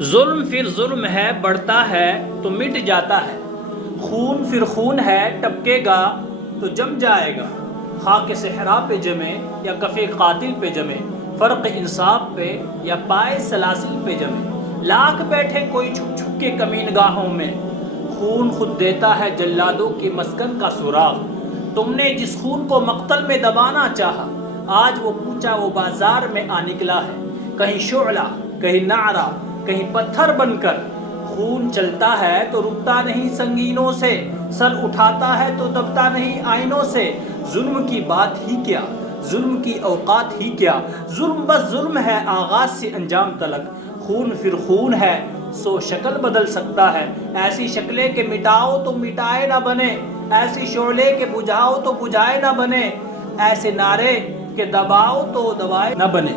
जुल्म फिर जुल्म है, बढ़ता है तो मिट जाता है। खून फिर खून है, टपकेगा तो जम जाएगा। खाक सहरा पे जमे या कफ़े कातिल पे जमे, फ़र्क इंसाफ पे या पाए सलासिल पे जमे। लाख बैठे कोई छुप छुप के कमीनगाहों में, खून खुद देता है जल्लादों के मस्कन का सुराग। तुमने जिस खून को मक्तल में दबाना चाहा, आज वो कूचा वो बाजार में आ निकला है। कहीं शोला, कहीं नारा, कहीं पत्थर बनकर। खून चलता है तो रुकता नहीं संगीनों से, सर उठाता है तो दबता नहीं आईनों से। जुल्म की बात ही क्या, जुल्म की औकात ही क्या, जुल्म बस जुल्म है आगाज से अंजाम तलक। खून फिर खून है, सो शक्ल बदल सकता है। ऐसी शक्लें के मिटाओ तो मिटाए ना बने, ऐसी शोले के बुझाओ तो बुझाए ना बने, ऐसे नारे के दबाओ तो दबाए ना बने।